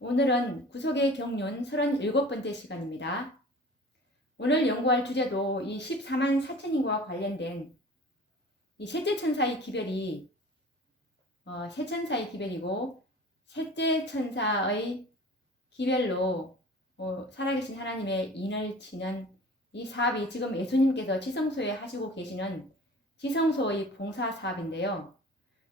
오늘은 구속의 경륜 37번째 시간입니다. 오늘 연구할 주제도 이 14만 4천인과 관련된 이 셋째 천사의 기별이 세 천사의 기별이고, 셋째 천사의 기별로 살아계신 하나님의 인을 치는 이 사업이 지금 예수님께서 지성소에 하시고 계시는 지성소의 봉사 사업인데요.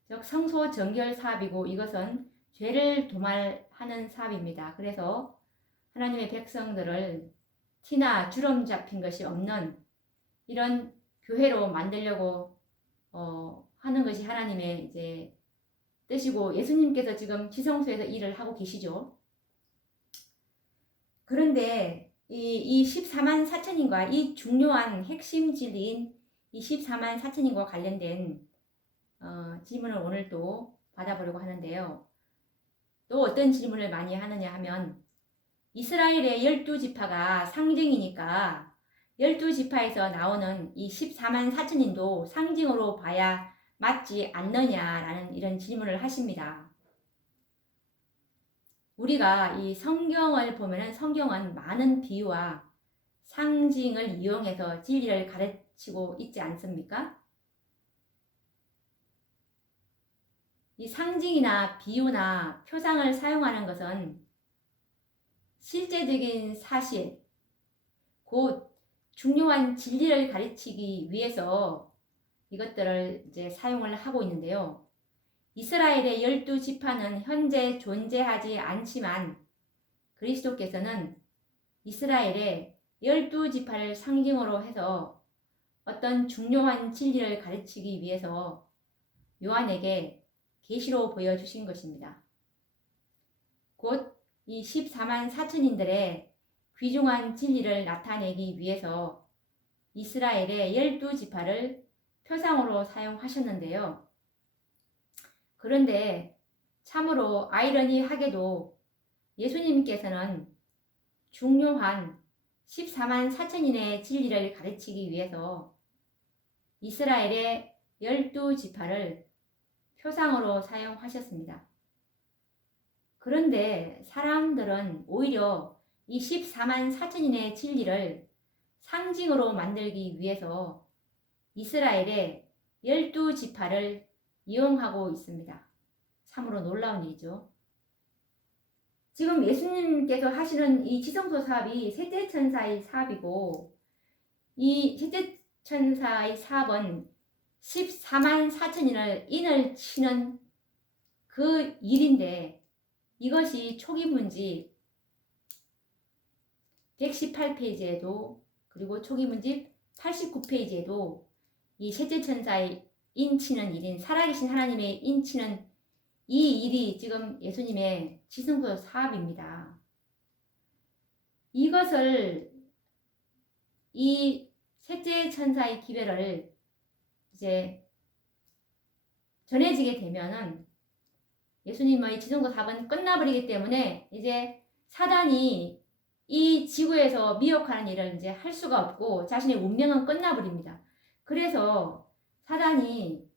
즉 성소 정결 사업이고, 이것은 죄를 도말하는 사업입니다. 그래서 하나님의 백성들을 티나 주름 잡힌 것이 없는 이런 교회로 만들려고 하는 것이 하나님의 이제 뜻이고, 예수님께서 지금 지성소에서 일을 하고 계시죠. 그런데 이 14만 4천인과 이 중요한 핵심 진리인 이 14만 4천인과 관련된 질문을 오늘 또 받아보려고 하는데요. 또 어떤 질문을 많이 하느냐 하면, 이스라엘의 12지파가 상징이니까 12지파에서 나오는 이 14만 4천인도 상징으로 봐야 맞지 않느냐라는 이런 질문을 하십니다. 우리가 이 성경을 보면은 성경은 많은 비유와 상징을 이용해서 진리를 가르치고 있지 않습니까? 이 상징이나 비유나 표상을 사용하는 것은 실제적인 사실, 곧 중요한 진리를 가르치기 위해서 이것들을 이제 사용을 하고 있는데요. 이스라엘의 12지파는 현재 존재하지 않지만 그리스도께서는 이스라엘의 12지파를 상징으로 해서 어떤 중요한 진리를 가르치기 위해서 요한에게 계시로 보여주신 것입니다. 곧 이 14만 4천인들의 귀중한 진리를 나타내기 위해서 이스라엘의 12지파를 표상으로 사용하셨는데요. 그런데 참으로 아이러니하게도 예수님께서는 중요한 14만 4천인의 진리를 가르치기 위해서 이스라엘의 12지파를 표상으로 사용하셨습니다. 그런데 사람들은 오히려 이 14만 4천인의 진리를 상징으로 만들기 위해서 이스라엘의 12지파를 이용하고 있습니다. 참으로 놀라운 일이죠. 지금 예수님께서 하시는 이 지성소 사업이 셋째 천사의 사업이고, 이 셋째 천사의 사업은 14만 4천인을 인을 치는 그 일인데, 이것이 초기문집 118페이지에도 그리고 초기문집 89페이지에도 이 셋째 천사의 인치는 일인, 살아계신 하나님의 인치는 이 일이 지금 예수님의 지성소 사업입니다. 이것을, 이 셋째 천사의 기별을 이제 전해지게 되면은 예수님의 지성소 사업은 끝나버리기 때문에 이제 사단이 이 지구에서 미혹하는 일을 이제 할 수가 없고 자신의 운명은 끝나버립니다. 그래서 사단이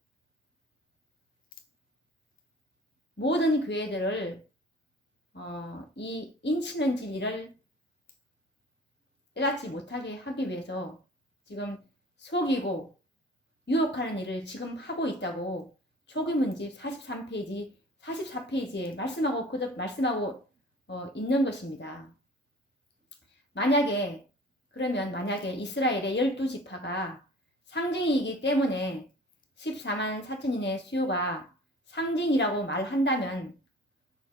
모든 교회들을 이 인치는 진리를 깨닫지 못하게 하기 위해서 지금 속이고 유혹하는 일을 지금 하고 있다고 초기문집 43페이지 44페이지에 말씀하고 있는 것입니다. 만약에 이스라엘의 12지파가 상징이기 때문에 14만 4천인의 수요가 상징이라고 말한다면,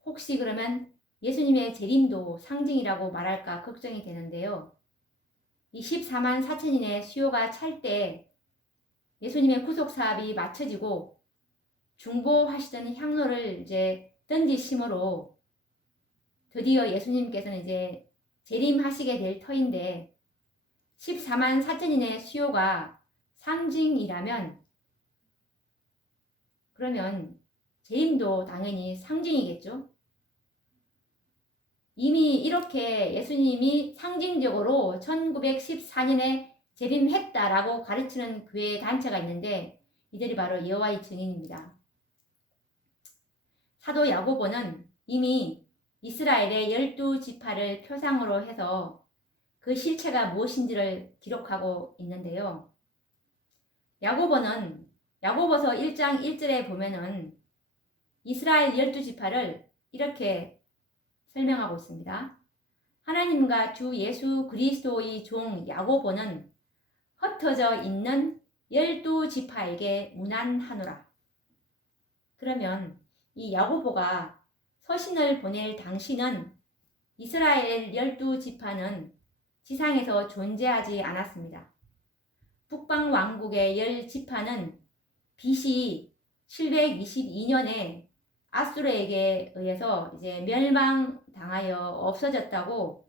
혹시 그러면 예수님의 재림도 상징이라고 말할까 걱정이 되는데요. 이 14만 4천인의 수요가 찰 때 예수님의 구속 사업이 마쳐지고 중보하시던 향로를 이제 던지심으로 드디어 예수님께서는 이제 재림하시게 될 터인데, 14만 4천인의 수요가 상징이라면 그러면 재림도 당연히 상징이겠죠. 이미 이렇게 예수님이 상징적으로 1914년에 재림했다라고 가르치는 교회 단체가 있는데, 이들이 바로 여호와의 증인입니다. 사도 야고보는 이미 이스라엘의 12지파를 표상으로 해서 그 실체가 무엇인지를 기록하고 있는데요. 야고보서 1장 1절에 보면은 이스라엘 12지파를 이렇게 설명하고 있습니다. 하나님과 주 예수 그리스도의 종 야고보는 흩어져 있는 12지파에게 문안하노라. 그러면 이 야고보가 서신을 보낼 당시는 이스라엘 12지파는 지상에서 존재하지 않았습니다. 북방 왕국의 10지파는 BC 722년에 아수르에게 의해서 이제 멸망당하여 없어졌다고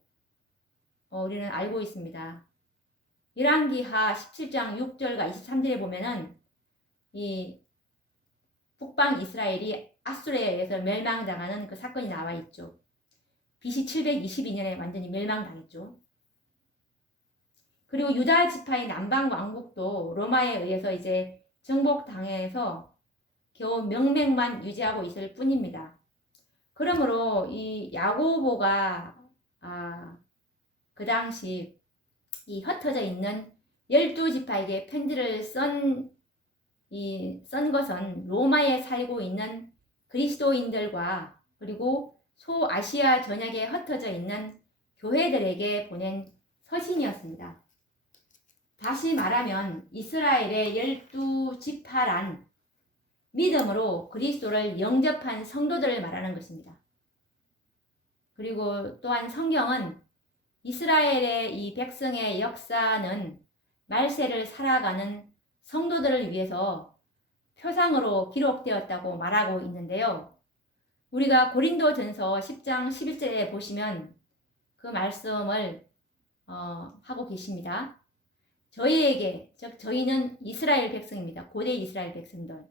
우리는 알고 있습니다. 열왕기하 17장 6절과 23절에 보면은 이 북방 이스라엘이 아수르에 의해서 멸망당하는 그 사건이 나와 있죠. BC 722년에 완전히 멸망당했죠. 그리고 유다 지파의 남방 왕국도 로마에 의해서 이제 정복당해서 겨우 명맥만 유지하고 있을 뿐입니다. 그러므로 이 야고보가 그 당시 이 흩어져 있는 12지파에게 편지를 쓴 것은 로마에 살고 있는 그리스도인들과 그리고 소아시아 전역에 흩어져 있는 교회들에게 보낸 서신이었습니다. 다시 말하면 이스라엘의 12지파란 믿음으로 그리스도를 영접한 성도들을 말하는 것입니다. 그리고 또한 성경은 이스라엘의 이 백성의 역사는 말세를 살아가는 성도들을 위해서 표상으로 기록되었다고 말하고 있는데요. 우리가 고린도전서 10장 11절에 보시면 그 말씀을 하고 계십니다. 저희에게, 즉 저희는 이스라엘 백성입니다. 고대 이스라엘 백성들.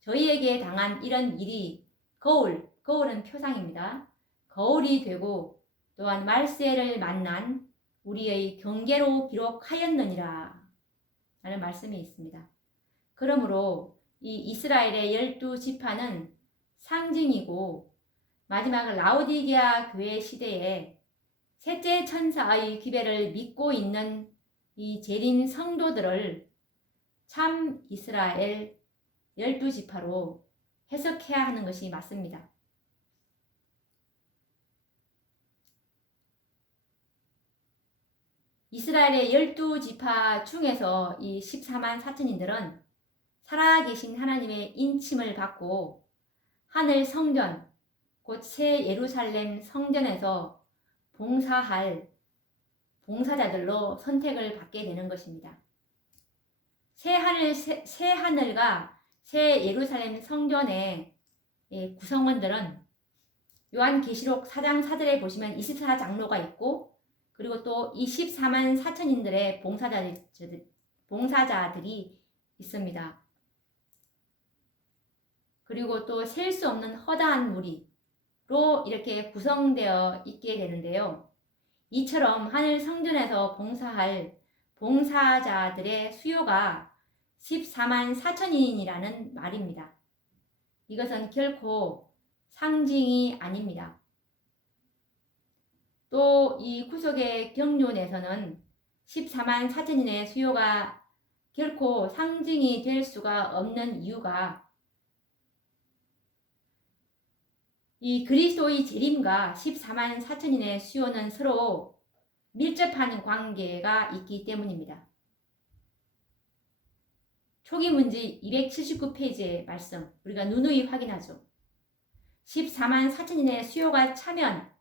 저희에게 당한 이런 일이 거울은 표상입니다. 거울이 되고 또한 말세를 만난 우리의 경계로 기록하였느니라 라는 말씀이 있습니다. 그러므로 이 이스라엘의 12지파는 상징이고 마지막 라오디게아 교회 시대에 셋째 천사의 기배를 믿고 있는 이 재림 성도들을 참 이스라엘 12지파로 해석해야 하는 것이 맞습니다. 이스라엘의 12지파 중에서 이 14만 4천인들은 살아계신 하나님의 인침을 받고 하늘 성전, 곧 새 예루살렘 성전에서 봉사할 봉사자들로 선택을 받게 되는 것입니다. 새 하늘과 새 예루살렘 성전의 구성원들은 요한계시록 4장 4절에 보시면 24장로가 있고 그리고 또 24만 4천인들의 봉사자들이 있습니다. 그리고 또 셀 수 없는 허다한 무리로 이렇게 구성되어 있게 되는데요. 이처럼 하늘 성전에서 봉사할 봉사자들의 수요가 14만 4천인이라는 말입니다. 이것은 결코 상징이 아닙니다. 또 이 구속의 경륜에서는 14만 4천인의 수요가 결코 상징이 될 수가 없는 이유가 이 그리스도의 재림과 14만 4천인의 수요는 서로 밀접한 관계가 있기 때문입니다. 초기 문제 279페이지의 말씀 우리가 누누이 확인하죠. 14만 4천인의 수요가 차면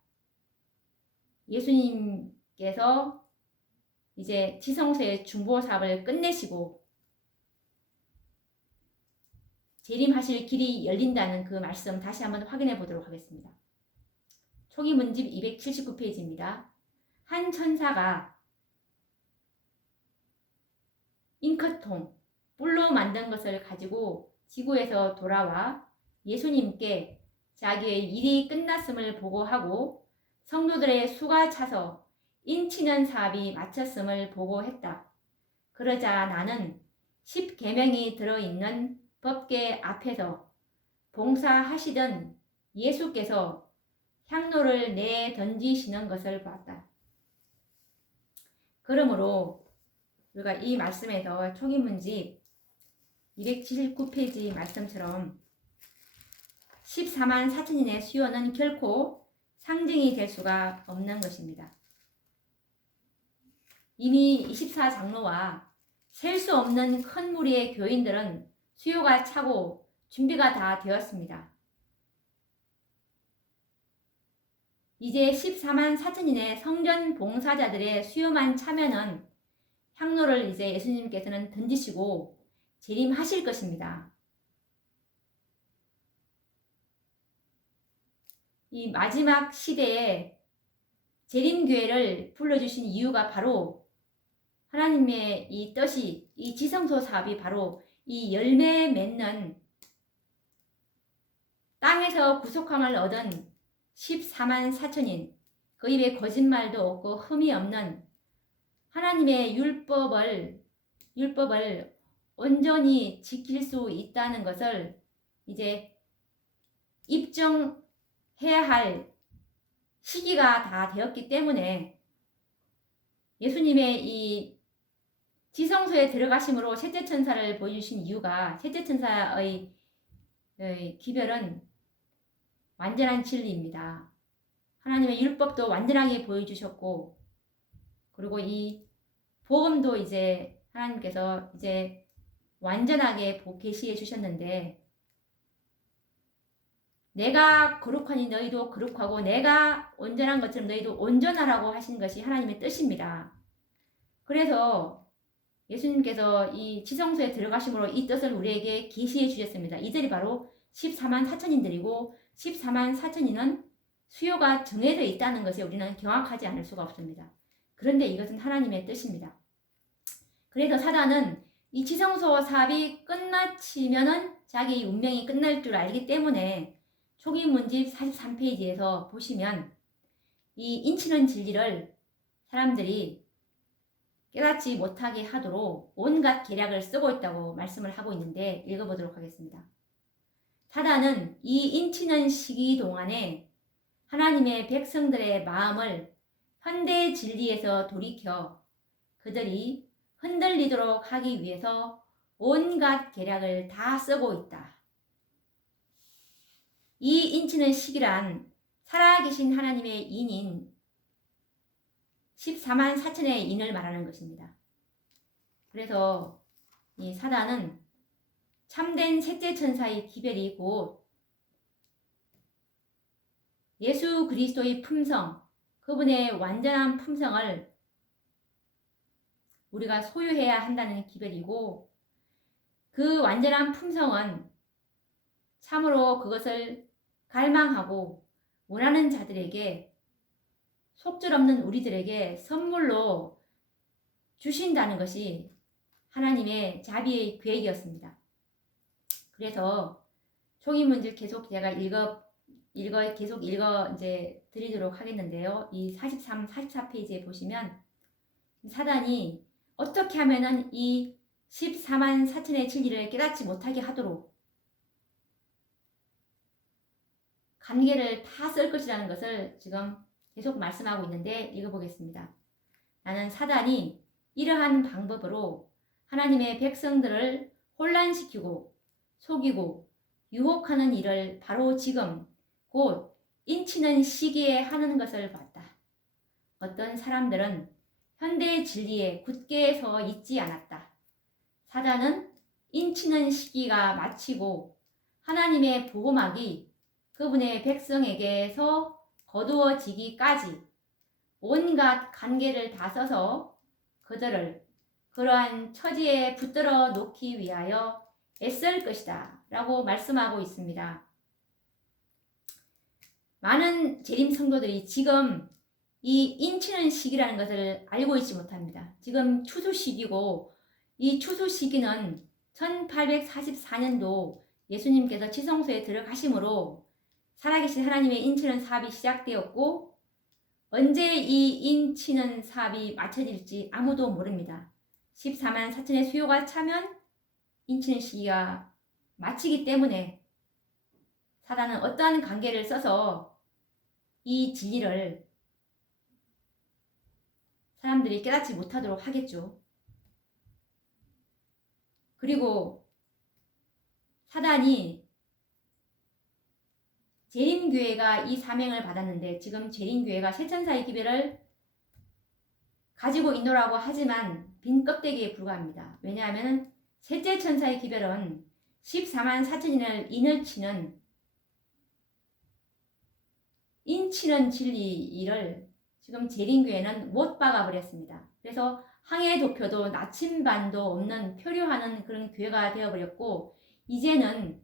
예수님께서 이제 지성소의 중보 사업을 끝내시고 재림하실 길이 열린다는 그 말씀 다시 한번 확인해 보도록 하겠습니다. 초기 문집 279페이지입니다. 한 천사가 잉크통, 뿔로 만든 것을 가지고 지구에서 돌아와 예수님께 자기의 일이 끝났음을 보고하고 성도들의 수가 차서 인치는 사업이 마쳤음을 보고했다. 그러자 나는 10계명이 들어있는 법궤 앞에서 봉사하시던 예수께서 향로를 내 던지시는 것을 보았다. 그러므로 우리가 이 말씀에서 총인문집 279페이지 말씀처럼 14만 4천인의 수요는 결코 상징이 될 수가 없는 것입니다. 이미 24장로와 셀 수 없는 큰 무리의 교인들은 수요가 차고 준비가 다 되었습니다. 이제 14만 4천인의 성전 봉사자들의 수요만 차면은 향로를 이제 예수님께서는 던지시고 재림하실 것입니다. 이 마지막 시대에 재림교회를 불러주신 이유가 바로 하나님의 이 뜻이, 이 지성소 사업이 바로 이 열매 맺는 땅에서 구속함을 얻은 14만 4천인, 그 입에 거짓말도 없고 흠이 없는 하나님의 율법을 온전히 지킬 수 있다는 것을 이제 입증해야 할 시기가 다 되었기 때문에 예수님의 이 지성소에 들어가심으로 셋째 천사를 보여주신 이유가, 셋째 천사의 기별은 완전한 진리입니다. 하나님의 율법도 완전하게 보여주셨고, 그리고 이 복음도 이제 하나님께서 이제 완전하게 계시해 주셨는데, 내가 거룩하니 너희도 거룩하고 내가 온전한 것처럼 너희도 온전하라고 하신 것이 하나님의 뜻입니다. 그래서 예수님께서 이 지성소에 들어가심으로 이 뜻을 우리에게 계시해 주셨습니다. 이들이 바로 14만 4천인들이고 14만 4천인은 수요가 정해져 있다는 것에 우리는 경악하지 않을 수가 없습니다. 그런데 이것은 하나님의 뜻입니다. 그래서 사단은 이 지성소 사업이 끝나치면은 자기 운명이 끝날 줄 알기 때문에 초기문집 43페이지에서 보시면 이 인치는 진리를 사람들이 깨닫지 못하게 하도록 온갖 계략을 쓰고 있다고 말씀을 하고 있는데 읽어보도록 하겠습니다. 사단은 이 인치는 시기 동안에 하나님의 백성들의 마음을 현대 진리에서 돌이켜 그들이 흔들리도록 하기 위해서 온갖 계략을 다 쓰고 있다. 이 인치는 시기란 살아계신 하나님의 인인 14만 4천의 인을 말하는 것입니다. 그래서 이 사단은 참된 셋째 천사의 기별이 곧 예수 그리스도의 품성, 그분의 완전한 품성을 우리가 소유해야 한다는 기별이고, 그 완전한 품성은 참으로 그것을 갈망하고 원하는 자들에게, 속절없는 우리들에게 선물로 주신다는 것이 하나님의 자비의 계획이었습니다. 그래서 총인문집 계속 제가 계속 읽어 이제 드리도록 하겠는데요. 이 43, 44페이지에 보시면 사단이 어떻게 하면은 이 14만 4천의 진리를 깨닫지 못하게 하도록 관계를 다 쓸 것이라는 것을 지금 계속 말씀하고 있는데 읽어보겠습니다. 나는 사단이 이러한 방법으로 하나님의 백성들을 혼란시키고 속이고 유혹하는 일을 바로 지금 곧 인치는 시기에 하는 것을 봤다. 어떤 사람들은 현대의 진리에 굳게 서 있지 않았다. 사단은 인치는 시기가 마치고 하나님의 복음학이 그분의 백성에게서 거두어지기까지 온갖 관계를 다 써서 그들을 그러한 처지에 붙들어 놓기 위하여 애쓸 것이다 라고 말씀하고 있습니다. 많은 재림 성도들이 지금 이 인치는 시기라는 것을 알고 있지 못합니다. 지금 추수 시기고, 이 추수 시기는 1844년도 예수님께서 지성소에 들어가심으로 살아계신 하나님의 인치는 사업이 시작되었고, 언제 이 인치는 사업이 마쳐질지 아무도 모릅니다. 14만 4천의 수요가 차면 인치는 시기가 마치기 때문에 사단은 어떠한 관계를 써서 이 진리를 사람들이 깨닫지 못하도록 하겠죠. 그리고 사단이 재림교회가 이 사명을 받았는데 지금 재림교회가 셋천사의 기별을 가지고 있노라고 하지만 빈 껍데기에 불과합니다. 왜냐하면 셋째 천사의 기별은 14만 4천인을 인을 치는 인치는 진리를 지금 재림교회는 못 박아버렸습니다. 그래서 항해 도표도 나침반도 없는 표류하는 그런 교회가 되어버렸고 이제는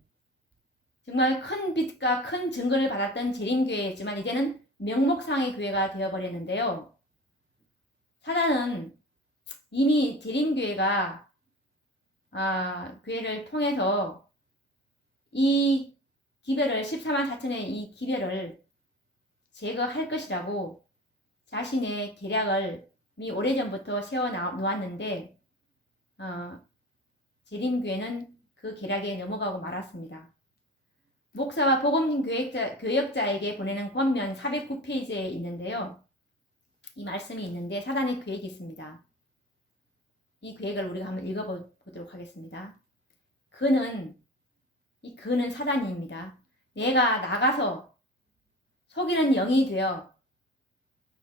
정말 큰 빛과 큰 증거를 받았던 재림교회였지만 이제는 명목상의 교회가 되어버렸는데요. 사단은 이미 재림교회가 교회를 통해서 이 기별을 14만 4천의 이 기별을 제거할 것이라고 자신의 계략을 이미 오래전부터 세워놓았는데 재림교회는 그 계략에 넘어가고 말았습니다. 목사와 복음교역자에게 보내는 권면 409페이지에 있는데요. 이 말씀이 있는데 사단의 계획이 있습니다. 이 계획을 우리가 한번 읽어보도록 하겠습니다. 그는 사단입니다. 내가 나가서 속이는 영이 되어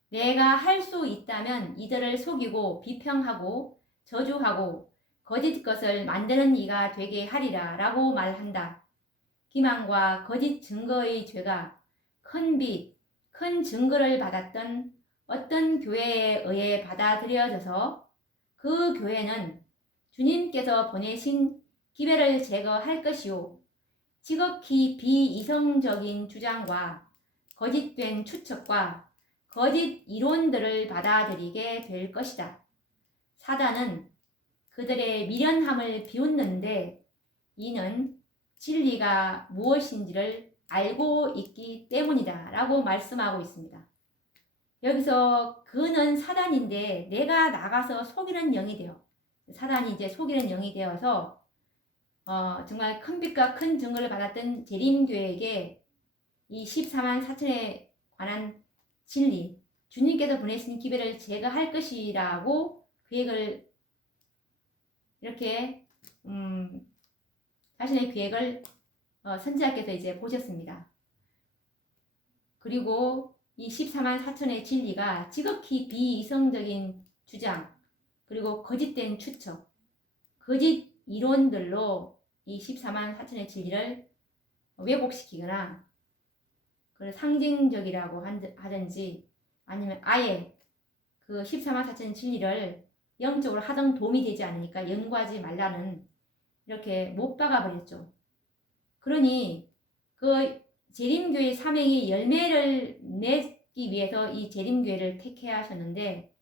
내가 할 수 있다면 이들을 속이고 비평하고 저주하고 거짓 것을 만드는 이가 되게 하리라 라고 말한다. 기만과 거짓 증거의 죄가 큰 빛, 큰 증거를 받았던 어떤 교회에 의해 받아들여져서 그 교회는 주님께서 보내신 기별을 제거할 것이요. 지극히 비이성적인 주장과 거짓된 추측과 거짓 이론들을 받아들이게 될 것이다. 사단은 그들의 미련함을 비웃는데 이는 진리가 무엇인지를 알고 있기 때문이다 라고 말씀하고 있습니다. 여기서 그는 사단인데 내가 나가서 속이는 영이 되어 사단이 이제 속이는 영이 되어서 정말 큰 빛과 큰 증거를 받았던 재림교회에게 이 14만 4천에 관한 진리, 주님께서 보내신 기별을 제거할 것이라고 계획을 이렇게 자신의 계획을 선지자께서 이제 보셨습니다. 그리고 이 14만 4천의 진리가 지극히 비이성적인 주장, 그리고 거짓된 추측, 거짓 이론들로 이 14만 4천의 진리를 왜곡시키거나 그걸 상징적이라고 하든지 아니면 아예 그 14만 4천 진리를 영적으로 하등 도움이 되지 않으니까 연구하지 말라는 이렇게 못 박아버렸죠. 그러니 그 재림교회 사명이 열매를 맺기 위해서 이 재림교회를 택해야 하셨는데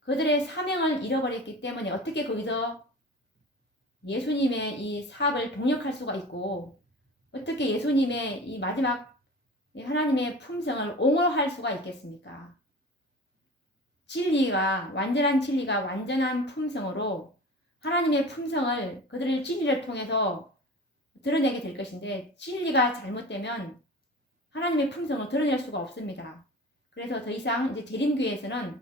그들의 사명을 잃어버렸기 때문에 어떻게 거기서 예수님의 이 사업을 동력할 수가 있고 어떻게 예수님의 이 마지막 하나님의 품성을 옹호할 수가 있겠습니까? 진리가 완전한 품성으로 하나님의 품성을 그들의 진리를 통해서 드러내게 될 것인데 진리가 잘못되면 하나님의 품성을 드러낼 수가 없습니다. 그래서 더 이상 이제 재림교회에서는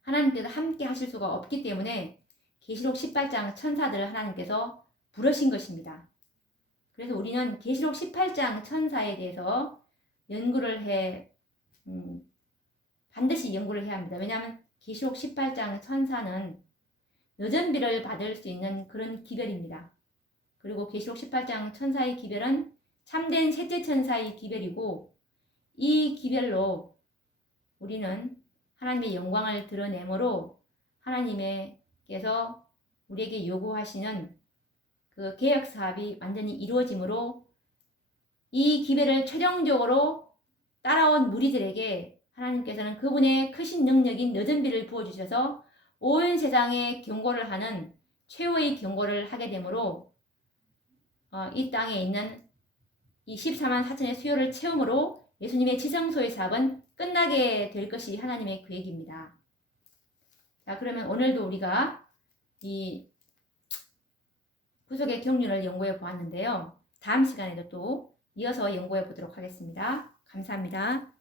하나님께서 함께 하실 수가 없기 때문에 계시록 18장 천사들을 하나님께서 부르신 것입니다. 그래서 우리는 계시록 18장 천사에 대해서 반드시 연구를 해야 합니다. 왜냐하면 계시록 18장 천사는 늦은 비를 받을 수 있는 그런 기별입니다. 그리고 계시록 18장 천사의 기별은 참된 셋째 천사의 기별이고 이 기별로 우리는 하나님의 영광을 드러내므로 하나님께서 우리에게 요구하시는 그 개혁 사업이 완전히 이루어지므로 이 기별을 최종적으로 따라온 무리들에게 하나님께서는 그분의 크신 능력인 늦은 비를 부어주셔서 온 세상에 경고를 하는 최후의 경고를 하게 되므로 이 땅에 있는 이 14만 4천의 수요를 채움으로 예수님의 지성소의 사업은 끝나게 될 것이 하나님의 계획입니다. 자, 그러면 오늘도 우리가 이 구속의 경륜을 연구해 보았는데요. 다음 시간에도 또 이어서 연구해 보도록 하겠습니다. 감사합니다.